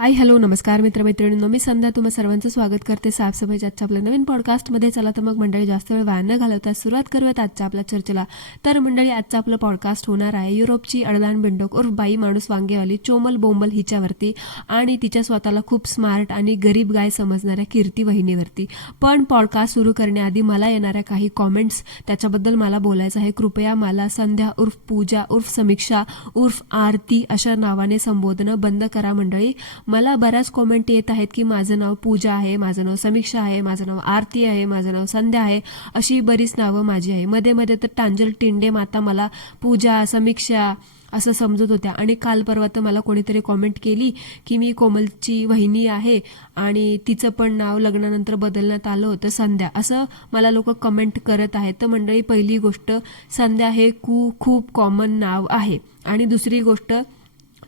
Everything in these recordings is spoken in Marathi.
हाय हॅलो नमस्कार मित्रमैत्रिणींनो, मी संध्या तुम्हा सर्वांचं स्वागत करते साफसफाईच्या आजच्या आपल्या नवीन पॉडकास्टमध्ये. चला तर मग मंडळी जास्त वेळ वाया न घालवता सुरुवात करूयात आजच्या आपल्या चर्चेला. तर मंडळी आजचं आपलं पॉडकास्ट होणार आहे युरोपची अडदान बिंडोक उर्फ बाई माणूस वांगेवाली चोमल बोंबल हिच्यावरती आणि तिच्या स्वतःला खूप स्मार्ट आणि गरीब गाय समजणाऱ्या कीर्ती वहिनीवरती. पण पॉडकास्ट सुरू करण्याआधी मला येणाऱ्या काही कॉमेंट्स त्याच्याबद्दल मला बोलायचं आहे. कृपया मला संध्या उर्फ पूजा उर्फ समीक्षा उर्फ आरती अशा नावाने संबोधनं बंद करा मंडळी. मला बऱ्याच कॉमेंट येत आहेत की माझं नाव पूजा आहे, माझं नाव समीक्षा आहे, माझं नाव आरती आहे, माझं नाव संध्या आहे, अशी बरीच नावं माझी आहे. मध्ये मध्ये तर टांजल टिंडे माता मला पूजा समीक्षा असं समजत होत्या. आणि काल परवा तर मला कोणीतरी कॉमेंट केली की मी कोमलची वहिनी आहे आणि तिचं पण नाव लग्नानंतर बदलण्यात आलं होतं संध्या, असं मला लोक कमेंट करत आहेत. तर मंडळी, पहिली गोष्ट, संध्या हे खूप कॉमन नाव आहे. आणि दुसरी गोष्ट,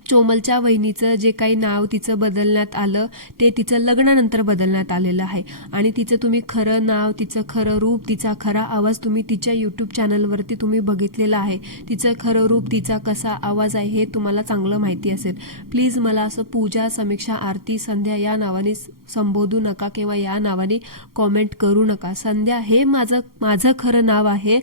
चोमलच्या वहिनीचं जे काही नाव तिचं बदलण्यात आलं ते तिचं लग्नानंतर बदलण्यात आलेलं आहे. आणि तिचं तुम्ही खरं नाव, तिचं खरं रूप, तिचा खरा आवाज तुम्ही तिच्या यूट्यूब चॅनलवरती तुम्ही बघितलेला आहे. तिचं खरं रूप, तिचा कसा आवाज आहे हे तुम्हाला चांगलं माहिती असेल. प्लीज मला असं पूजा समीक्षा आरती संध्या या नावाने संबोधू नका किंवा या नावाने कॉमेंट करू नका. संध्या हे माझं खरं नाव आहे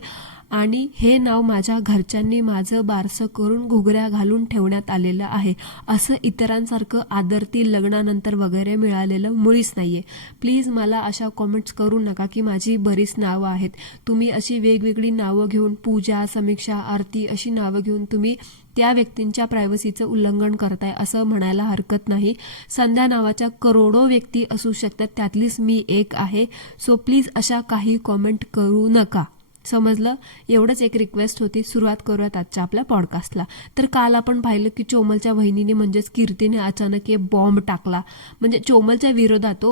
आणि हे नाव माझ्या घरच्यांनी माझं बारसं करून घुगऱ्या घालून ठेवण्यात आलेलं आहे. असं इतरांसारखं आदरती लग्नानंतर वगैरे मिळालेलं मुळीच नाहीये. प्लीज मला अशा कॉमेंट्स करू नका की माझी बरीच नावं आहेत. तुम्ही अशी वेगवेगळी नावं घेऊन, पूजा समीक्षा आरती अशी नावं घेऊन तुम्ही त्या व्यक्तींच्या प्रायव्हसीचं उल्लंघन करताय असं म्हणायला हरकत नाही. संध्या नावाच्या करोडो व्यक्ती असू शकतात, त्यातलीच मी एक आहे. सो प्लीज अशा काही कॉमेंट करू नका. समजलं? एवढंच एक रिक्वेस्ट होती. सुरुवात करूयात आजच्या आपल्या पॉडकास्टला. तर काल आपण पाहिलं की चोमलच्या वहिनीने म्हणजेच कीर्तीने अचानक एक बॉम्ब टाकला, म्हणजे चोमलच्या विरोधात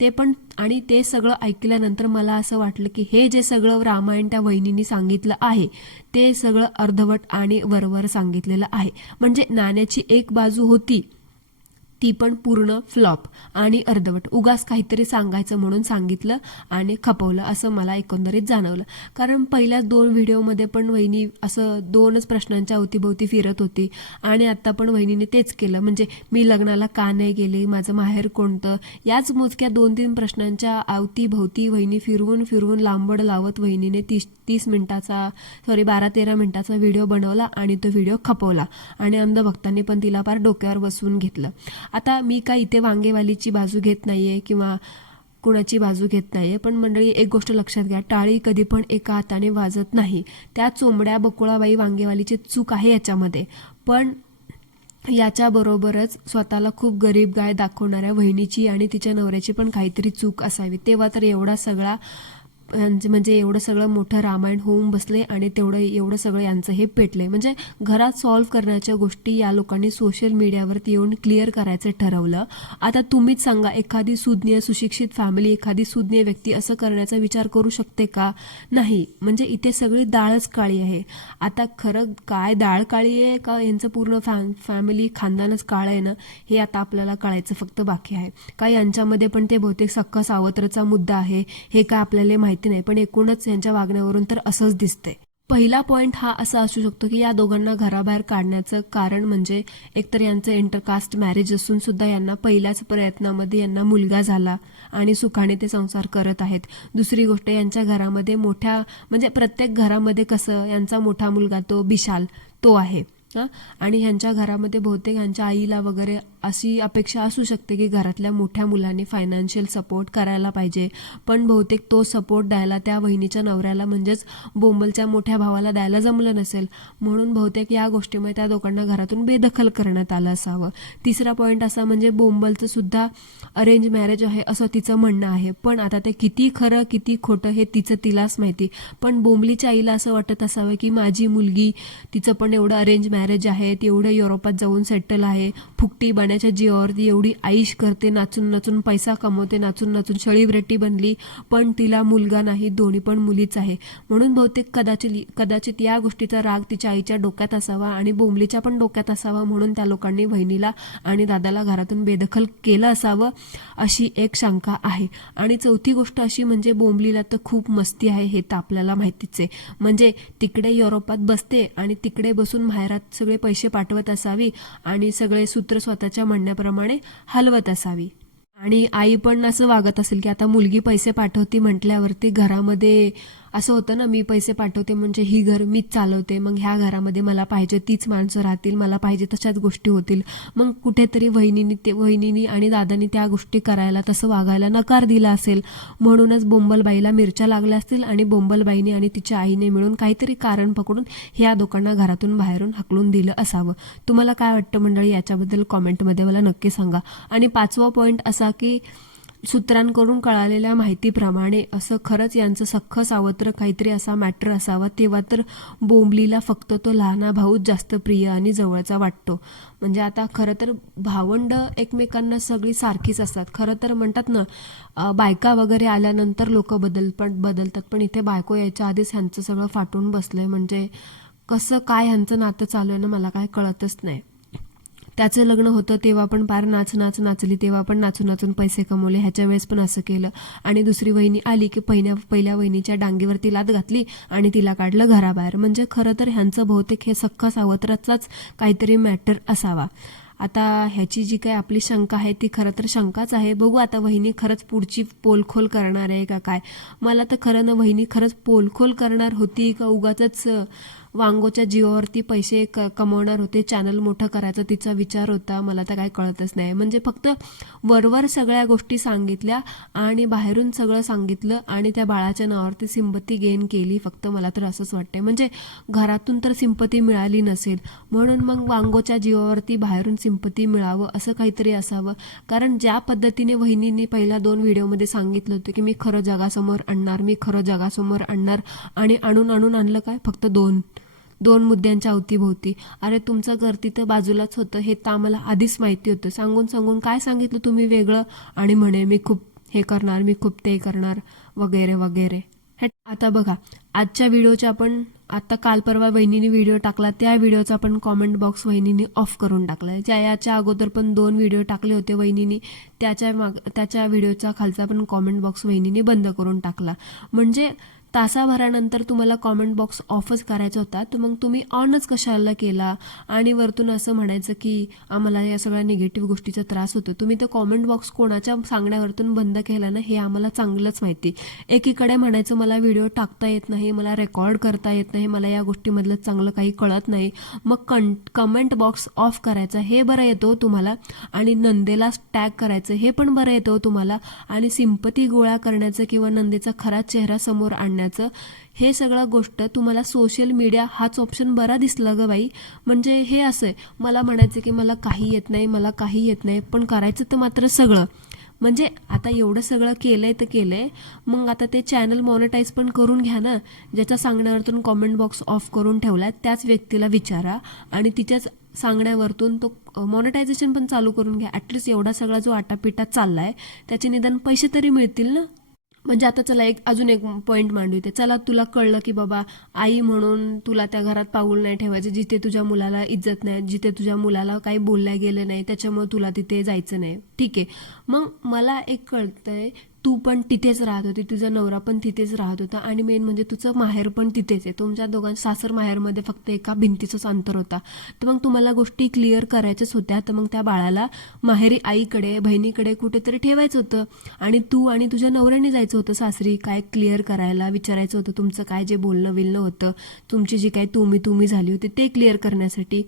ते पण. आणि ते सगळं ऐकल्यानंतर मला असं वाटलं की हे जे सगळं रामायण त्या वहिनीने सांगितलं आहे ते सगळं अर्धवट आणि वरवर सांगितलेलं आहे. म्हणजे नाण्याची एक बाजू होती ती पण पूर्ण फ्लॉप आणि अर्धवट. उगाच काहीतरी सांगायचं म्हणून सांगितलं आणि खपवलं असं मला एकंदरीत जाणवलं. कारण पहिल्या 2 व्हिडिओमध्ये पण वहिनी असं 2च प्रश्नांच्या अवतीभोवती फिरत होती आणि आता पण वहिनीने तेच केलं. म्हणजे मी लग्नाला का नाही गेले, माझं माहेर कोणतं, याच मोजक्या 2-3 प्रश्नांच्या अवतीभोवती वहिनी फिरवून लांबड लावत वहिनीने 30 मिनिटाचा 12-13 मिनिटाचा व्हिडिओ बनवला आणि तो व्हिडिओ खपवला. आणि अंधभक्तांनी पण तिला फार डोक्यावर बसवून घेतलं. आता मी काय इथे वांगेवालीची बाजू घेत नाहीये किंवा कुणाची बाजू घेत नाहीये, पण मंडळी एक गोष्ट लक्षात घ्या, टाळी कधी पण एका हाताने वाजत नाही. त्या चोंबड्या बकुळाबाई वांगेवालीची चूक आहे याच्यामध्ये. पण याच्याबरोबरच स्वतःला खूप गरीब गाय दाखवणाऱ्या वहिनीची आणि तिच्या नवऱ्याची पण काहीतरी चूक असावी. तेव्हा तर एवढा सगळा म्हणजे एवढं सगळं मोठं रामायण होऊन बसले आणि एवढं सगळं यांचं हे पेटले. म्हणजे घरात सॉल्व्ह करण्याच्या गोष्टी या लोकांनी सोशल मीडियावरती येऊन क्लिअर करायचं ठरवलं. आता तुम्हीच सांगा, एखादी सुज्ञ सुशिक्षित फॅमिली, एखादी सुज्ञ व्यक्ती असं करण्याचा विचार करू शकते का? नाही. म्हणजे इथे सगळी डाळच काळी आहे. आता खरं काय डाळ काळी आहे का यांचं पूर्ण फॅमिली खानदानच काळं आहे ना, हे आता आपल्याला कळायचं फक्त बाकी आहे. का यांच्यामध्ये पण ते बहुतेक सक्का सावत्रचा मुद्दा आहे हे काय आपल्याला माहिती नाही, पण एकूणच यांच्या वागण्यावरून तर असंच दिसतंय. पहिला पॉइंट हा असा असू शकतो की या दोघांना घराबाहेर काढण्याचं कारण म्हणजे एकतर यांचं इंटरकास्ट मॅरेज असून सुद्धा यांना पहिल्याच प्रयत्नामध्ये यांना मुलगा झाला आणि सुखाने ते संसार करत आहेत. दुसरी गोष्ट, यांच्या घरामध्ये म्हणजे प्रत्येक घरामध्ये कसं यांचा मोठा मुलगा तो बिशाल तो आहे आणि ह्यांच्या घरामध्ये बहुतेक ह्यांच्या आईला वगैरे अशी अपेक्षा असू शकते की घरातल्या मोठ्या मुलांनी फायनान्शियल सपोर्ट करायला पाहिजे, पण बहुतेक तो सपोर्ट द्यायला त्या वहिनीच्या नवऱ्याला म्हणजेच बोंबलच्या मोठ्या भावाला द्यायला जमलं नसेल, म्हणून बहुतेक या गोष्टीमुळे त्या दोघांना घरातून बेदखल करण्यात आलं असावं. तिसरा पॉईंट असा म्हणजे बोंबलचं सुद्धा अरेंज मॅरेज आहे असं तिचं म्हणणं आहे, पण आता ते किती खरं किती खोटं हे तिलाच माहिती. पण बोंबलीच्या आईला असं वाटत असावं की माझी मुलगी, तिचं पण एवढं अरेंज मॅरेज आहे, ती एवढं युरोपात जाऊन सेटल आहे, फुकटी बनायच्या जीवावर ती एवढी आईश करते, नाचून नाचून पैसा कमवते, नाचून नाचून सेलिब्रिटी बनली, पण तिला मुलगा नाही, दोन्ही पण मुलीच आहे. म्हणून बहुतेक कदाचित या गोष्टीचा राग तिच्या आईच्या डोक्यात असावा आणि बोंबलीच्या पण डोक्यात असावा, म्हणून त्या लोकांनी वहिनीला आणि दादाला घरातून बेदखल केलं असावं अशी एक शंका आहे. आणि चौथी गोष्ट अशी म्हणजे बोंबलीला तर खूप मस्ती आहे हे तर आपल्याला माहितीच आहे. म्हणजे तिकडे युरोपात बसते आणि तिकडे बसून माहेरात सगळे पैसे पाठवत असावी आणि सगळे सूत्र स्वतःच्या आईच्या म्हणण्याप्रमाणे हलवत असावी. आणि आई पण असं वागत असेल की आता मुलगी पैसे पाठवती म्हटल्यावरती घरामध्ये असं होतं ना, मी पैसे पाठवते म्हणजे ही घर मीच चालवते, मग ह्या घरामध्ये मला पाहिजे तीच माणसं राहतील, मला पाहिजे तशाच गोष्टी होतील. मग कुठेतरी वहिनीनी आणि दादानी त्या गोष्टी करायला, तसं वागायला नकार दिला असेल. म्हणूनच बोंबलबाईला मिरच्या लागल्या असतील आणि बोंबलबाईने आणि तिच्या आईने मिळून काहीतरी कारण पकडून ह्या दोघांना घरातून बाहेरून हाकलून दिलं असावं. तुम्हाला काय वाटतं मंडळी, याच्याबद्दल कॉमेंटमध्ये मला नक्की सांगा. आणि 5वा पॉईंट असा की सूत्रांकडून कळालेल्या माहितीप्रमाणे असं खरंच यांचं सख्खं सावत्र काहीतरी असा मॅटर असावा, तेव्हा तर बोंबलीला फक्त तो लहाना भाऊच जास्त प्रिय आणि जवळचा वाटतो. म्हणजे आता खरं तर भावंड एकमेकांना सगळी सारखीच असतात. खरं तर म्हणतात ना, बायका वगैरे आल्यानंतर लोक बदलतात, पण इथे बायको यायच्या आधीच ह्यांचं सगळं फाटून बसलंय. म्हणजे कसं काय ह्यांचं नातं चालू आहे ना, मला काय कळतच नाही. त्याचं लग्न होतं तेव्हा पण पार नाचली, तेव्हा पण नाचून पैसे कमवले. ह्याच्या वेळेस पण असं केलं. आणि दुसरी वहिनी आली की पहिल्या वहिनीच्या डांगीवरती लाद घातली आणि तिला काढलं घराबाहेर. म्हणजे खरं तर ह्यांचं बहुतेक हे सख्खा सावत्राचाच काहीतरी मॅटर असावा. आता ह्याची जी काही आपली शंका आहे ती खरं तर शंकाच आहे. बघू आता वहिनी खरंच पुढची पोलखोल करणार आहे का काय. मला तर खरं ना, वहिनी खरंच पोलखोल करणार होती का उगाचच वांगोच्या जीवावरती पैसे कमवणार होते, चॅनल मोठं करायचा तिचा विचार होता, मला तर काय कळतच नाही. म्हणजे फक्त वरवर सगळ्या गोष्टी सांगितल्या आणि बाहेरून सगळं सांगितलं आणि त्या बाळाच्या नावावरती सिंपती गेन केली फक्त. मला तर असंच वाटतंय. म्हणजे घरातून तर सिंपती मिळाली नसेल, म्हणून मग वांगोच्या जीवावरती बाहेरून सिंपती मिळावं असं काहीतरी असावं. कारण ज्या पद्धतीने वहिनींनी पहिल्या 2 व्हिडिओमध्ये सांगितलं होतं की मी खरं जगासमोर आणणार आणि आणून आणलं काय, फक्त दोन मुद्द्यांच्या अवतीभोवती. अरे तुमचं घर तिथं बाजूलाच होतं, हे तर आम्हाला आधीच माहिती होतं. सांगून काय सांगितलं तुम्ही वेगळं, आणि म्हणे मी खूप हे करणार, मी खूप ते करणार वगैरे वगैरे. आता बघा, आजच्या व्हिडिओच्या आपण आता काल परवा वहिनीने व्हिडिओ टाकला, त्या व्हिडिओचा पण कॉमेंट बॉक्स वहिनीने ऑफ करून टाकलाय. याच्या अगोदर पण 2 व्हिडिओ टाकले होते वहिनीने, त्याच्या व्हिडिओचा खालचा पण कॉमेंट बॉक्स वहिनीने बंद करून टाकला. म्हणजे तासाभरानंतर तुम्हाला कॉमेंट बॉक्स ऑफच करायचा होता, तर मग तुम्ही ऑनच कशाला केला. आणि वरतून असं म्हणायचं की आम्हाला या सगळ्या निगेटिव्ह गोष्टीचा त्रास होतो. तुम्ही तो कॉमेंट बॉक्स कोणाच्या सांगण्यावरतून बंद केला ना, हे आम्हाला चांगलंच माहिती. एकीकडे म्हणायचं मला व्हिडिओ टाकता येत नाही, मला रेकॉर्ड करता येत नाही, मला या गोष्टीमधलं चांगलं काही कळत नाही, मग कमेंट बॉक्स ऑफ करायचा हे बरं येतो तुम्हाला, आणि नंदेला टॅग करायचं हे पण बरं येतं तुम्हाला, आणि सिंपती गोळा करण्याचं किंवा नंदेचा खरा चेहरा समोर आणण्याचं हे सगळं गोष्ट तुम्हाला सोशल मीडिया हाच ऑप्शन बरा दिसला ग बाई. म्हणजे हे असं आहे, मला म्हणायचं की मला काही येत नाही, पण करायचं तर मात्र सगळं. म्हणजे आता एवढं सगळं केलंय, मग आता ते चॅनल मॉनिटाईज पण करून घ्या ना. ज्याच्या सांगण्यावरतून कॉमेंट बॉक्स ऑफ करून ठेवलाय त्याच व्यक्तीला विचारा आणि तिच्याच सांगण्यावरतून तो मॉनिटायझेशन पण चालू करून घ्या. ॲटलिस्ट एवढा सगळा जो आटापिटा चाललाय त्याचे निदान पैसे तरी मिळतील ना. म्हणजे आता चला अजून एक पॉईंट मांडू इथे. चला तुला कळलं की बाबा आई म्हणून तुला त्या घरात पाऊल नाही ठेवायचं, जिथे तुझ्या मुलाला इज्जत नाही, जिथे तुझ्या मुलाला काही बोलल्या गेलं नाही, त्याच्यामुळे तुला तिथे जायचं नाही. ठीक आहे, मग मला एक कळतंय तू पण तिथेच राहत होती, तुझा नवरा पण तिथेच राहत होता, आणि मेन म्हणजे तुझं माहेर पण तिथेच आहे. तुमच्या दोघांचं सासर माहेरमध्ये फक्त एका भिंतीचंच अंतर होता. तर मग तुम्हाला गोष्टी क्लिअर करायच्याच होत्या. तर मग त्या बाळाला माहेरी आईकडे बहिणीकडे कुठेतरी ठेवायचं होतं, आणि तू आणि तुझ्या नवऱ्याने जायचं होतं सासरी काय क्लिअर करायला, विचारायचं होतं तुमचं काय जे बोलणं होतं, तुमची जी काही तुम्ही झाली होती ते क्लिअर करण्यासाठी.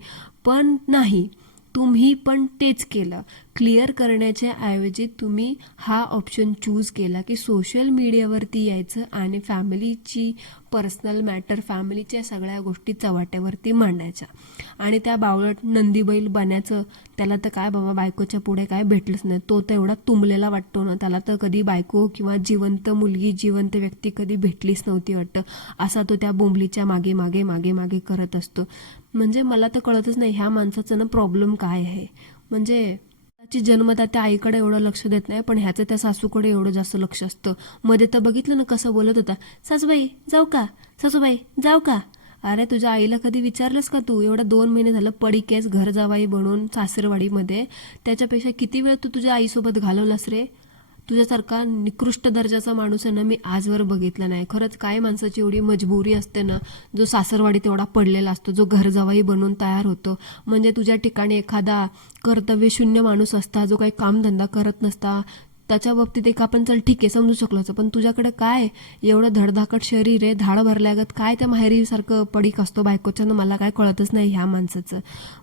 पण नाही, तुम्ही पण तेच केलं. क्लिअर करण्याच्या ऐवजी तुम्ही हा ऑप्शन चूज केला की सोशल मीडियावरती यायचं आणि फॅमिलीची पर्सनल मॅटर, फॅमिलीच्या सगळ्या गोष्टी चव्हाट्यावरती मांडायच्या. आणि त्या बावळट नंदीबैल बनायचं, त्याला तर काय बाबा बायकोच्या पुढे काय भेटलंच नाही. तो तर एवढा तुंबलेला वाटतो ना, त्याला तर कधी बायको किंवा जिवंत मुलगी, जिवंत व्यक्ती कधी भेटलीच नव्हती वाटतं. असा तो त्या बोंबलीच्या मागे मागे मागे मागे करत असतो. म्हणजे मला तर कळतच नाही ह्या माणसाचं ना प्रॉब्लेम काय आहे. म्हणजे त्याची जन्मदात्या आईकडे एवढं लक्ष देत नाही, पण ह्याचं त्या सासूकडे एवढं जास्त लक्ष असतं. मध्ये तर बघितलं ना कसं बोलत होता, सासूबाई जाऊ का, सासूबाई जाऊ का. अरे तुझ्या आईला कधी विचारलंस का तू? एवढा 2 महिने झालं पडीकेस घर जावाई बनून सासरवाडीमध्ये, त्याच्यापेक्षा किती वेळ तू तुझ्या आईसोबत घालवलास रे. तुझ्यासारखा निकृष्ट दर्जाचा माणूस आहे ना मी आजवर बघितला नाही. खरंच काय माणसाची एवढी मजबुरी असते ना, जो सासरवाडीत एवढा पडलेला असतो, जो घर जावई बनून तयार होतो. म्हणजे तुझ्या ठिकाणी एखादा कर्तव्यशून्य माणूस असता, जो काही कामधंदा करत नसता, त्याच्या बाबतीत एक आपण चल ठीक आहे समजू शकलो असं. पण तुझ्याकडे काय एवढं धडधाकट शरीर आहे, धाड भरल्यागत काय त्या माहेरीसारखं पडीक असतो बायकोच्या, मला काय कळतच नाही ह्या माणसाचं.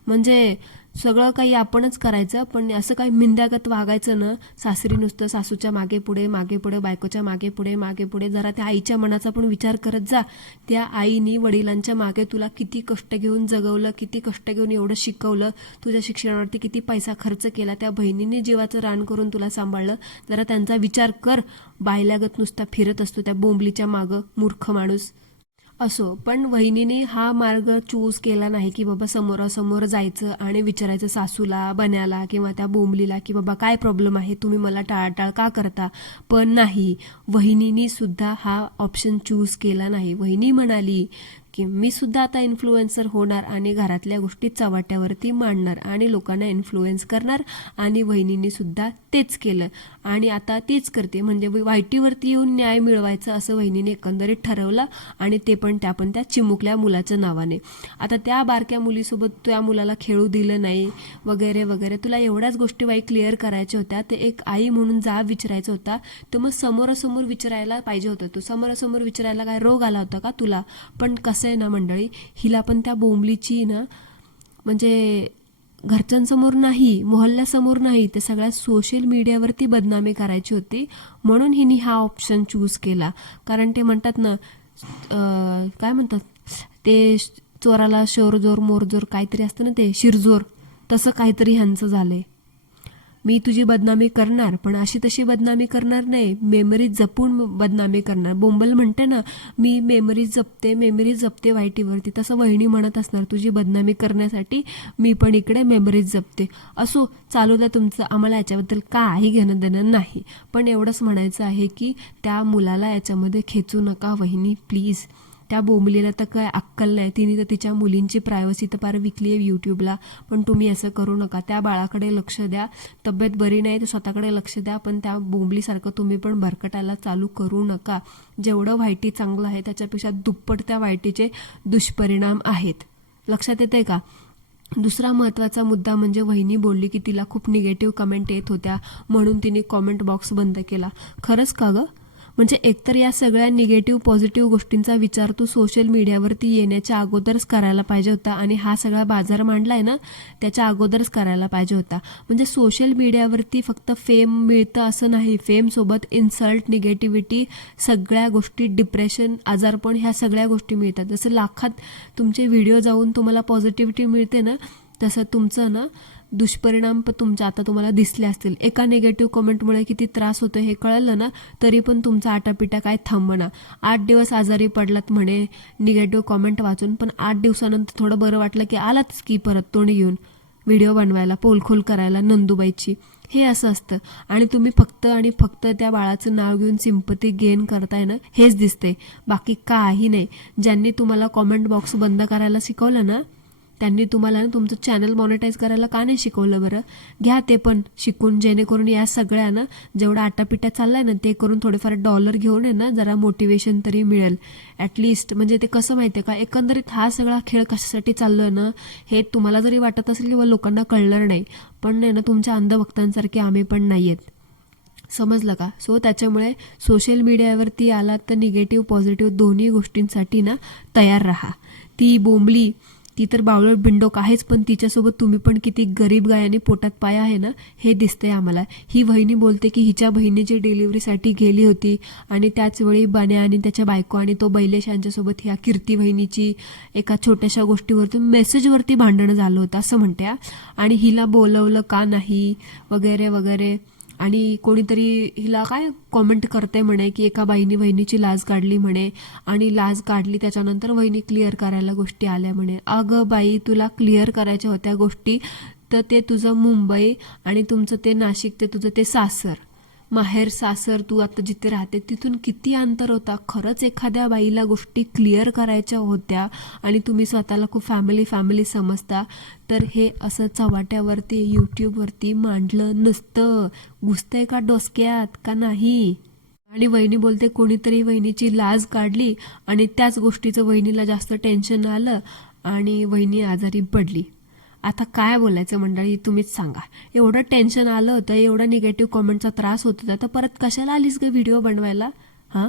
म्हणजे सगळं काही आपणच करायचं, पण असं काही मिंद्यागत वागायचं ना. सासरी नुसतं सासूच्या मागे पुढे मागे पुढे, बायकोच्या मागे पुढे मागे पुढे. जरा त्या आईच्या मनाचा पण विचार करत जा. त्या आईनी वडिलांच्या मागे तुला किती कष्ट घेऊन जगवलं, किती कष्ट घेऊन एवढं शिकवलं, तुझ्या शिक्षणावरती किती पैसा खर्च केला, त्या बहिणीने जीवाचं रान करून तुला सांभाळलं. जरा त्यांचा विचार कर. बायल्यागत नुसता फिरत असतो त्या बोंबलीच्या मागं, मूर्ख माणूस. असो, पण वहिनीने हा मार्ग चूज केला नाही की बाबा समोरासमोर जायचं आणि विचारायचं सासूला, बन्याला किंवा त्या बोंबलीला की बाबा काय प्रॉब्लेम आहे, तुम्ही मला टाळाटाळ का करता. पण नाही, वहिनीने सुद्धा हा ऑप्शन चूज केला नाही. वहिनी म्हणाली की मी सुद्धा आता इन्फ्लुएन्सर होणार आणि घरातल्या गोष्टी चव्हाट्यावरती मांडणार आणि लोकांना इन्फ्लुएन्स करणार. आणि वहिनीने सुद्धा तेच केलं आणि आता तेच करते. म्हणजे वाईटीवरती येऊन न्याय मिळवायचं असं वहिनीने एकंदरीत ठरवलं, आणि ते पण त्या चिमुकल्या मुलाच्या नावाने. आता त्या बारक्या मुलीसोबत त्या मुलाला खेळू दिलं नाही वगैरे वगैरे. तुला एवढ्याच गोष्टी बाई क्लिअर करायच्या होत्या. ते एक आई म्हणून जाब विचारायचं होता, तर मग समोरासमोर विचारायला पाहिजे होतं. तू समोरासमोर विचारायला काय रोग आला होता का तुला. पण कसं आहे ना मंडळी, हिला पण त्या बोंबलीची ना, म्हणजे घरच्यांसमोर नाही, मोहल्ल्यासमोर नाही, ते सगळ्या सोशल मीडियावरती बदनामी करायची होती. म्हणून हिने हा ऑप्शन चूज केला. कारण ते म्हणतात ना, काय म्हणतात ते, चोराला शोरजोर मोरजोर काहीतरी असतं ना, ते शिरजोर, तसं काहीतरी ह्यांचं झालंय. मी तुझी बदनामी करणार, पण अशी तशी बदनामी करणार नाही, मेमरीज जपून बदनामी करणार. बोंबल म्हणते ना, मी मेमरीज जपते वाईटीवरती, तसं वहिनी म्हणत असणार तुझी बदनामी करण्यासाठी मी पण इकडे मेमरीज जपते. असो, चालू द्या तुमचं, आम्हाला याच्याबद्दल काही घेणं देणं नाही. पण एवढंच म्हणायचं आहे की त्या मुलाला याच्यामध्ये खेचू नका वहिनी, प्लीज. त्या बोंबलीला तर काय अक्कल नाही, तिने तर तिच्या मुलींची प्रायव्हसी तर पार विकली आहे यूट्यूबला. पण तुम्ही असं करू नका. त्या बाळाकडे लक्ष द्या. तब्येत बरी नाही तर स्वतःकडे लक्ष द्या, पण त्या बोंबलीसारखं तुम्ही पण भरकटायला चालू करू नका. जेवढं वाईटी चांगलं आहे त्याच्यापेक्षा दुप्पट त्या वाईटीचे दुष्परिणाम आहेत. लक्षात येते का. दुसरा महत्त्वाचा मुद्दा म्हणजे वहिनी बोलली की तिला खूप निगेटिव्ह कमेंट येत होत्या म्हणून तिने कॉमेंट बॉक्स बंद केला. खरंच का गं. म्हणजे एकतर या सगळ्या निगेटिव्ह पॉझिटिव्ह गोष्टींचा विचार तू सोशल मीडियावरती येण्याच्या अगोदरच करायला पाहिजे होता, आणि हा सगळा बाजार मांडलाय ना त्याच्या अगोदरच करायला पाहिजे होता. म्हणजे सोशल मीडियावरती फक्त फेम मिळतं असं नाही, फेमसोबत इन्सल्ट, निगेटिव्हिटी, सगळ्या गोष्टी, डिप्रेशन, आजारपण, ह्या सगळ्या गोष्टी मिळतात. जसं लाखात तुमचे व्हिडिओ जाऊन तुम्हाला पॉझिटिव्हिटी मिळते ना, तसं तुमचं ना दुष्परिणाम पण तुमच्या आता तुम्हाला दिसले असतील. एका निगेटिव्ह कमेंटमुळे किती त्रास होतो हे कळलं ना, तरी पण तुमचा आटापिटा काय थांबना. 8 दिवस आजारी पडलात म्हणे निगेटिव्ह कमेंट वाचून, पण 8 दिवसानंतर थोडं बरं वाटलं की आलातच की परत तोंड घेऊन व्हिडिओ बनवायला, पोलखोल करायला नंदुबाईची. हे असं असतं. आणि तुम्ही फक्त आणि फक्त त्या बाळाचं नाव घेऊन सिंपती गेन करताय ना, हेच दिसते, बाकी काही नाही. ज्यांनी तुम्हाला कॉमेंट बॉक्स बंद करायला शिकवलं ना, त्यांनी तुम्हाला ना तुमचं चॅनल मॉनिटाईज करायला का नाही शिकवलं बरं. घ्या ते पण शिकून, जेणेकरून या सगळ्या ना जेवढा आटापिटा चाललाय ना ते करून थोडेफार डॉलर घेऊन आहे ना जरा मोटिवेशन तरी मिळेल ॲटलिस्ट. म्हणजे ते कसं माहिती आहे का, एकंदरीत हा सगळा खेळ कशासाठी चाललोय ना हे तुम्हाला जरी वाटत असेल किंवा लोकांना कळणार नाही, पण नाही ना तुमच्या अंधभक्तांसारखे आम्ही पण नाही आहेत, समजलं का. सो त्याच्यामुळे सोशल मीडियावरती आलात तर निगेटिव्ह पॉझिटिव्ह दोन्ही गोष्टींसाठी ना तयार राहा. ती बोंबली ती तर बावळट बिंडोक आहेच, पण तिच्यासोबत तुम्ही पण किती गरीब गायाने पोटात पाया आहे ना हे दिसतंय आम्हाला. ही वहिनी बोलते की हिच्या बहिणीची डिलिव्हरीसाठी गेली होती आणि त्याचवेळी बन्या आणि त्याच्या बायको आणि तो बैलेश यांच्यासोबत ह्या कीर्ती वहिनीची एका छोट्याशा गोष्टीवरती मेसेजवरती भांडणं झालं होतं असं म्हणत्या. आणि हिला बोलवलं का नाही वगैरे वगैरे. आणि कोणीतरी हिला काय कॉमेंट करते म्हणे की एका बाईनी वहिनीची लाज काढली म्हणे, आणि लाज काढली त्याच्यानंतर वहिनी क्लिअर करायला गोष्टी आल्या म्हणे. अगं बाई, तुला क्लिअर करायच्या होत्या गोष्टी तर ते तुझं मुंबई आणि तुमचं ते नाशिक, ते तुझं ते सासर, माहेर सासर तू आता जिथे राहते तिथून किती अंतर होता. खरंच एखाद्या बाईला गोष्टी क्लिअर करायच्या होत्या आणि तुम्ही स्वतःला खूप फॅमिली समजता, तर हे असं चव्हाट्यावरती यूट्यूबवरती मांडलं नसतं. घुसतंय का डोसक्यात का नाही? आणि वहिनी बोलते कोणीतरी वहिनीची लाज काढली आणि त्याच गोष्टीचं वहिनीला जास्त टेन्शन आलं आणि वहिनी आजारी पडली. आता काय बोलायचं मंडळी, तुम्हीच सांगा. एवढं टेन्शन आलं होतं, एवढा निगेटिव्ह कॉमेंटचा त्रास होत होता, तर परत कशाला आलीस ग व्हिडिओ बनवायला? हां.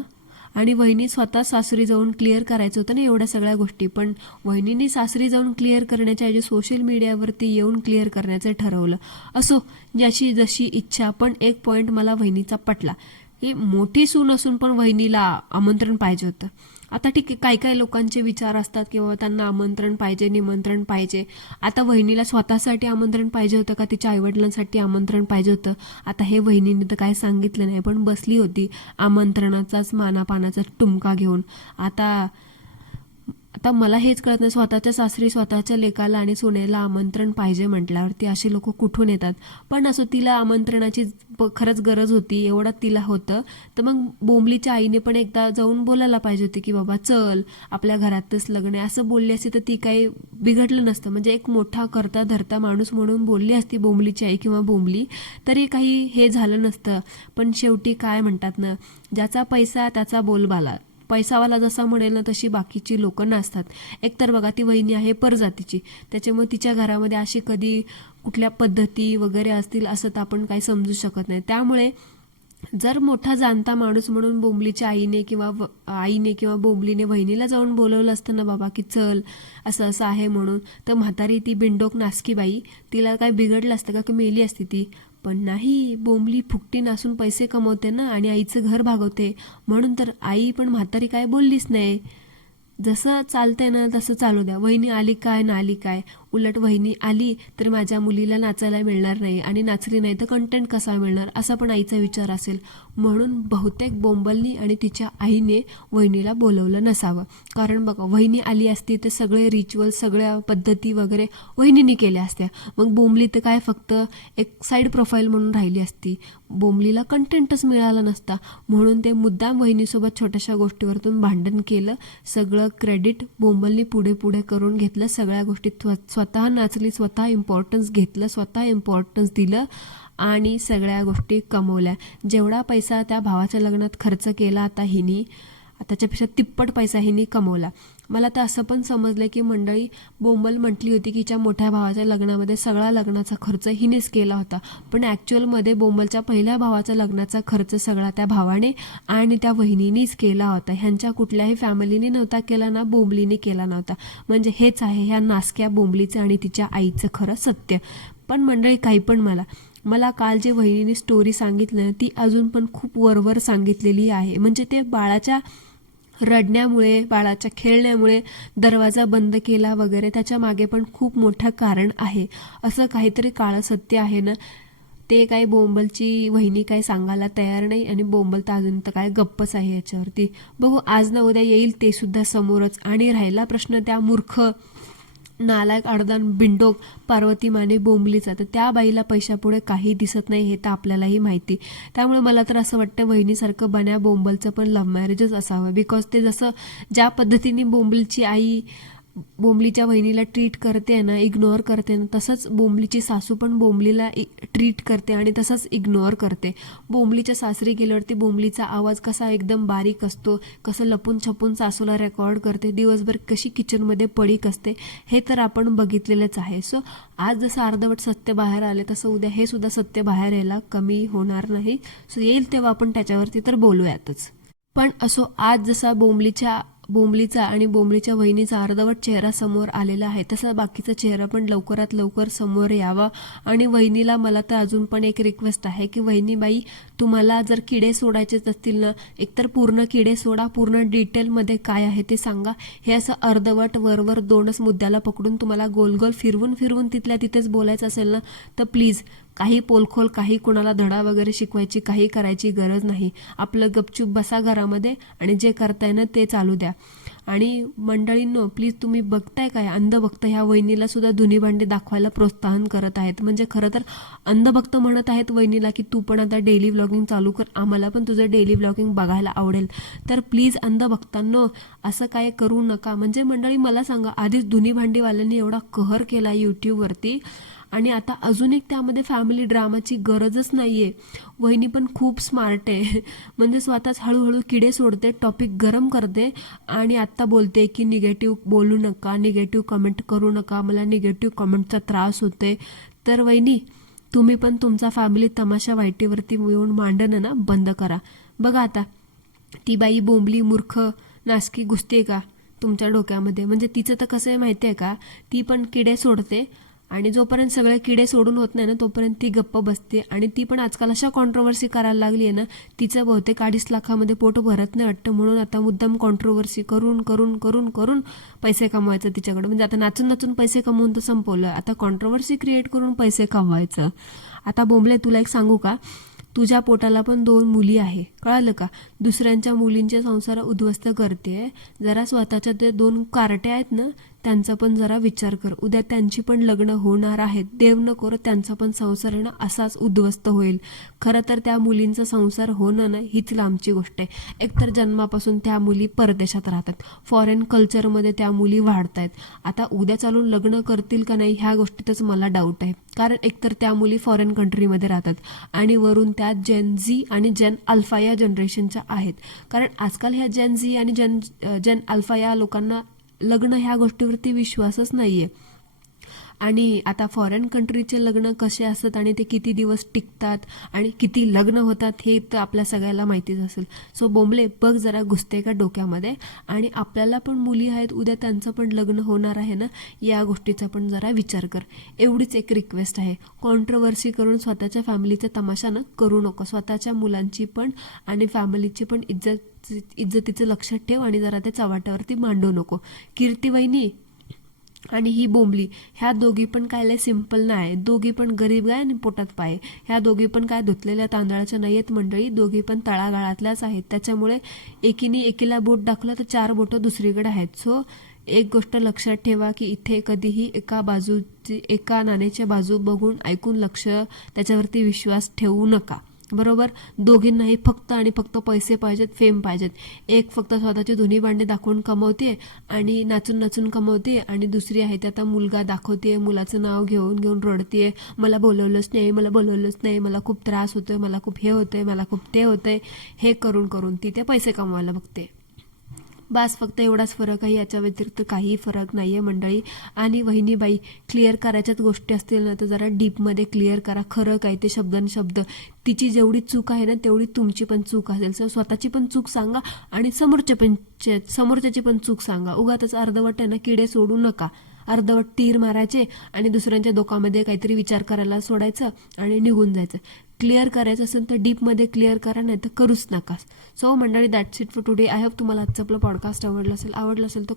आणि वहिनी स्वतः सासरी जाऊन क्लिअर करायचं होतं ना एवढ्या सगळ्या गोष्टी, पण वहिनींनी सासरी जाऊन क्लिअर करण्याच्या ऐवजी सोशल मीडियावरती येऊन क्लिअर करण्याचं ठरवलं. असो, ज्याची जशी इच्छा. पण एक पॉईंट मला वहिनीचा पटला, ही मोठी सून असून पण वहिनीला आमंत्रण पाहिजे होतं. आता ठीक आहे, काही काही लोकांचे विचार असतात की बाबा त्यांना आमंत्रण पाहिजे, निमंत्रण पाहिजे. आता वहिनीला स्वतःसाठी आमंत्रण पाहिजे होतं का तिच्या आईवडिलांसाठी आमंत्रण पाहिजे होतं? आता हे वहिनीने तर काय सांगितलं नाही, पण बसली होती आमंत्रणाचाच मानापानाचा टुमका घेऊन. आता आता मला हेच कळत नाही, स्वतःच्या सासरी स्वतःच्या लेकाला आणि सुनेला आमंत्रण पाहिजे म्हटल्यावरती अशी लोक कुठून येतात? पण असं तिला आमंत्रणाची खरंच गरज होती, एवढा तिला होतं, तर मग बोंबलीच्या आईने पण एकदा जाऊन बोलायला पाहिजे होती की बाबा चल, आपल्या घरातच लग्न आहे, असं बोलली असती तर ती काही बिघडलं नसतं. म्हणजे एक मोठा करता धरता माणूस म्हणून बोलली असती बोंबलीची आई किंवा बोंबली, तरी काही हे झालं नसतं. पण शेवटी काय म्हणतात ना, ज्याचा पैसा त्याचा बोलबाला. पैसावाला जसा म्हणेल ना तशी बाकीची लोक नसतात. एकतर बघा ती वहिनी आहे परजातीची, त्याच्यामुळे तिच्या घरामध्ये अशी कधी कुठल्या पद्धती वगैरे असतील असं तर आपण काही समजू शकत नाही. त्यामुळे जर मोठा जाणता माणूस म्हणून बोंबलीच्या आईने किंवा बोंबलीने वहिनीला जाऊन बोलवलं असतं ना बाबा की चल असं असं आहे म्हणून, तर म्हातारी ती बिंडोक नासकी बाई, तिला काय बिघडलं असतं का की मेली असती ती? पण नाही, बोंबली फुकटी नासून पैसे कमवते ना आणि आईचं घर भागवते, म्हणून तर आई पण म्हातारी काय बोललीच नाही. जसं चालतंय ना तसं चालू द्या. वहिनी आली काय ना आली काय, उलट वहिनी आली तर माझ्या मुलीला नाचायला मिळणार नाही आणि नाचली नाही तर कंटेंट कसा मिळणार, असा पण आईचा विचार असेल. म्हणून बहुतेक बोंबलनी आणि तिच्या आईने वहिनीला बोलवलं नसावं. कारण बघा, वहिनी आली असती तर सगळे रिच्युअल, सगळ्या पद्धती वगैरे वहिनीने केल्या असत्या. मग बोंबली तर काय फक्त एक साईड प्रोफाईल म्हणून राहिली असती, बोंबलीला कंटेंटच मिळाला नसता. म्हणून ते मुद्दाम वहिनीसोबत छोट्याशा गोष्टीवरतून भांडण केलं. सगळं क्रेडिट बोंबलनी पुढे पुढे करून घेतलं. सगळ्या गोष्टीत स्वतः नाचली, स्वतः इम्पॉर्टन्स घेतलं, स्वतः इम्पॉर्टन्स दिलं आणि सगळ्या गोष्टी कमवल्या. जेवढा पैसा त्या भावाच्या लग्नात खर्च केला आता हिनी, त्याच्यापेक्षा तिप्पट पैसा हिनी कमवला. मला तर असं पण समजलं की मंडळी, बोंबल म्हटली होती की तिच्या मोठ्या भावाच्या लग्नामध्ये सगळा लग्नाचा खर्च हिनेच केला होता, पण ॲक्च्युअलमध्ये बोंबलच्या पहिल्या भावाच्या लग्नाचा खर्च सगळा त्या भावाने आणि त्या वहिनीनेच केला होता. ह्यांच्या कुठल्याही फॅमिलीने नव्हता केला ना, बोंबलीने केला नव्हता. म्हणजे हेच आहे ह्या नासक्या बोंबलीचं आणि तिच्या आईचं खरं सत्य. पण मंडळी, काही पण मला काल जे वहिनीने स्टोरी सांगितलं ती अजून पण खूप वरवर सांगितलेली आहे. म्हणजे ते बाळाच्या रडण्यामुळे, बाळाच्या खेळण्यामुळे दरवाजा बंद केला वगैरे, त्याच्या मागे पण खूप मोठं कारण आहे. असं काहीतरी काळं सत्य आहे ना, ते काही बोंबलची वहिनी काही सांगायला तयार नाही आणि बोंबल तर अजून तर काय गप्पच आहे याच्यावरती. बघू, आज ना उद्या येईल ते सुद्धा समोरच. आणि राहिला प्रश्न त्या मूर्ख नालायक अडदान बिंडोक पार्वती माने बोंबलीचा, तर त्या बाईला पैशापुढे काही दिसत नाही हे तर आपल्यालाही माहिती. त्यामुळे मला तर असं वाटतं वहिनीसारखं बन्या बोंबलचं पण लव्ह मॅरेजच असावं. बिकॉज ते जसं ज्या पद्धतीने बोंबलची आई बोंबलीच्या वहिनीला ट्रीट करते ना, इग्नोर करते ना, तसंच बोंबलीची सासू पण बोंबलीला ट्रीट करते आणि तसंच इग्नोर करते. बोंबलीच्या सासरी गेल्यावरती बोंबलीचा आवाज कसा एकदम बारीक असतो, कसं लपून छपून सासूला रेकॉर्ड करते, दिवसभर कशी किचनमध्ये पडीक असते, हे तर आपण बघितलेलंच आहे. सो आज जसं अर्धवट सत्य बाहेर आले तसं उद्या हे सुद्धा सत्य बाहेर यायला कमी होणार नाही. सो येईल तेव्हा आपण त्याच्यावरती तर बोलूयातच. पण असो, आज जसा बोंबलीचा आणि बोंबलीच्या वहिनीचा अर्धवट चेहरा समोर आलेला आहे, तसा बाकीचा चेहरा पण लवकरात लवकर समोर यावा. आणि वहिनीला मला तर अजून पण एक रिक्वेस्ट आहे की वहिनीबाई, तुम्हाला जर किडे सोडायचेच असतील ना, एकतर पूर्ण किडे सोडा, पूर्ण डिटेलमध्ये काय आहे ते सांगा. हे असं अर्धवट वरवर दोनच मुद्द्याला पकडून तुम्हाला गोल गोल फिरवून फिरवून तिथल्या तिथेच बोलायचं असेल ना, तर प्लीज काही पोलखोल, काही कोणाला धडा वगैरे शिकवायची, काही करायची गरज नाही. आपलं गपचूप बसा घरामध्ये आणि जे करताय ना ते चालू द्या. आणि मंडळींनो, प्लीज तुम्ही बघताय काय, अंधभक्त ह्या वहिनीला सुद्धा धुनी भांडी दाखवायला प्रोत्साहन करत आहेत. म्हणजे खरं तर अंधभक्त म्हणत आहेत वहिनीला की तू पण आता डेली व्लॉगिंग चालू कर, आम्हाला पण तुझं डेली व्लॉगिंग बघायला आवडेल. तर प्लीज अंधभक्तांनो, असं काय करू नका. म्हणजे मंडळी मला सांगा, आधीच धुनी भांडीवाल्यांनी एवढा कहर केला यूट्यूबवरती, आणि आता अजून एक त्यामध्ये फॅमिली ड्रामाची गरजच नाहीये. वहिनी पण खूप स्मार्ट आहे. म्हणजे स्वतःच हळूहळू किडे सोडते, टॉपिक गरम करते आणि आत्ता बोलते की निगेटिव्ह बोलू नका, निगेटिव्ह कमेंट करू नका, मला निगेटिव्ह कमेंटचा त्रास होते. तर वहिनी, तुम्ही पण तुमचा फॅमिली तमाशा वाईटीवरती येऊन मांडणं ना बंद करा. बघा आता ती बाई बोंबली मूर्ख नासकी घुसते का तुमच्या डोक्यामध्ये. म्हणजे तिचं तर कसं आहे माहिती आहे का, ती पण किडे सोडते आणि जोपर्यंत सगळे किडे सोडून होत नाही ना तोपर्यंत ती गप्प बसते. आणि ती पण आजकाल अशा कॉन्ट्रोवर्सी करायला लागली आहे ना, तिचं बहुतेक 2.5 लाखामध्ये पोट भरत नाही वाटतं, म्हणून आता मुद्दाम कॉन्ट्रोवर्सी करून करून करून करून पैसे कमवायचं तिच्याकडे. म्हणजे आता नाचून नाचून पैसे कमवून तर संपवलं, आता कॉन्ट्रोवर्सी क्रिएट करून पैसे कमवायचं. आता बोंबले, तुला एक सांगू का, तुझ्या पोटाला पण 2 मुली आहे, कळालं का. दुसऱ्यांच्या मुलींचे संसार उद्ध्वस्त करते, जरा स्वतःच्या ते 2 कार्ट्या आहेत ना त्यांचा पण जरा विचार कर. उद्या त्यांची पण लग्न होणार आहेत, देव न करो त्यांचा पण संसार आहे ना असाच उद्ध्वस्त होईल. खरं तर त्या मुलींचा संसार होणं ना हीच लांबची गोष्ट आहे. एकतर जन्मापासून त्या मुली परदेशात राहतात, फॉरेन कल्चरमध्ये त्या मुली वाढत आहेत. आता उद्या चालून लग्न करतील का नाही ह्या गोष्टीतच मला डाऊट आहे. कारण एकतर त्या मुली फॉरेन कंट्रीमध्ये राहतात आणि वरून त्या जेन झी आणि जेन अल्फा या जनरेशनच्या आहेत. कारण आजकाल ह्या जेन झी आणि जेन अल्फा या लोकांना लग्न ह्या गोष्टीवरती विश्वासच नाहीये. आणि आता फॉरेन कंट्रीचे लग्न कसे असतात आणि ते किती दिवस टिकतात आणि किती लग्न होतात हे तर आपल्या सगळ्याला माहितीच असेल. सो बोंबले, बघ जरा घुसते का डोक्यामध्ये. आणि आपल्याला पण मुली आहेत, उद्या त्यांचं पण लग्न होणार आहे ना, या गोष्टीचा पण जरा विचार कर. एवढीच एक रिक्वेस्ट आहे. कॉन्ट्रोवर्सी करून स्वतःच्या फॅमिलीचा तमाशा ना करू नको. स्वतःच्या मुलांची पण आणि फॅमिलीची पण इज्जतीचं लक्षात ठेव आणि जरा त्या चव्हाट्यावरती मांडू नको. कीर्ती वहिनी आणि ही बोंबली, ह्या दोघी पण काय लय सिम्पल नाही, दोघी पण गरीब गाय आणि पोटात पाय. ह्या दोघी पण काय धुतलेल्या तांदळाच्या नाही आहेत मंडळी, दोघी पण तळागाळातल्याच आहेत. त्याच्यामुळे एकीने एकीला बोट दाखवलं तर 4 बोटं दुसरीकडे आहेत. सो एक गोष्ट लक्षात ठेवा की इथे कधीही एका नाण्याच्या बाजू बघून ऐकून लक्ष त्याच्यावरती विश्वास ठेवू नका. बरोबर, दोघींनाही फक्त आणि फक्त पैसे पाहिजेत, फेम पाहिजेत. एक फक्त स्वतःची धुनी भांडी दाखवून कमवते आणि नाचून नाचून कमवते, आणि दुसरी आहे ते आता मुलगा दाखवते, मुलाचं नाव घेऊन घेऊन रडते, मला बोलवलंच नाही, मला बोलवलंच नाही, मला खूप त्रास होतोय, मला खूप हे होतंय, मला खूप ते होतंय. हे करून करून ती ते पैसे कमवायला बघते. बस फक्त एवढाच फरक आहे, याच्या व्यतिरिक्त काही फरक नाहीये मंडळी. आणि वहिनीबाई, क्लिअर करायच्याच गोष्टी असतील ना तर जरा डीपमध्ये क्लिअर करा. खरं काय ते शब्द, तिची जेवढी चूक आहे ना तेवढी तुमची पण चूक असेल. सो स्वतःची पण चूक सांगा आणि समोरच्याची पण चूक सांगा. उगाच अर्धवट आहे ना किडे सोडू नका. अर्धवट तीर मारायचे आणि दुसऱ्यांच्या डोकामध्ये काहीतरी विचार करायला सोडायचं आणि निघून जायचं. क्लिअर करायचं असेल तर डीपमध्ये क्लिअर करा, नाही तर करूच नका. सो मंडळी, that's it for today. I hope तुम्हाला आजचं आपलं पॉडकास्ट आवडलं असेल तर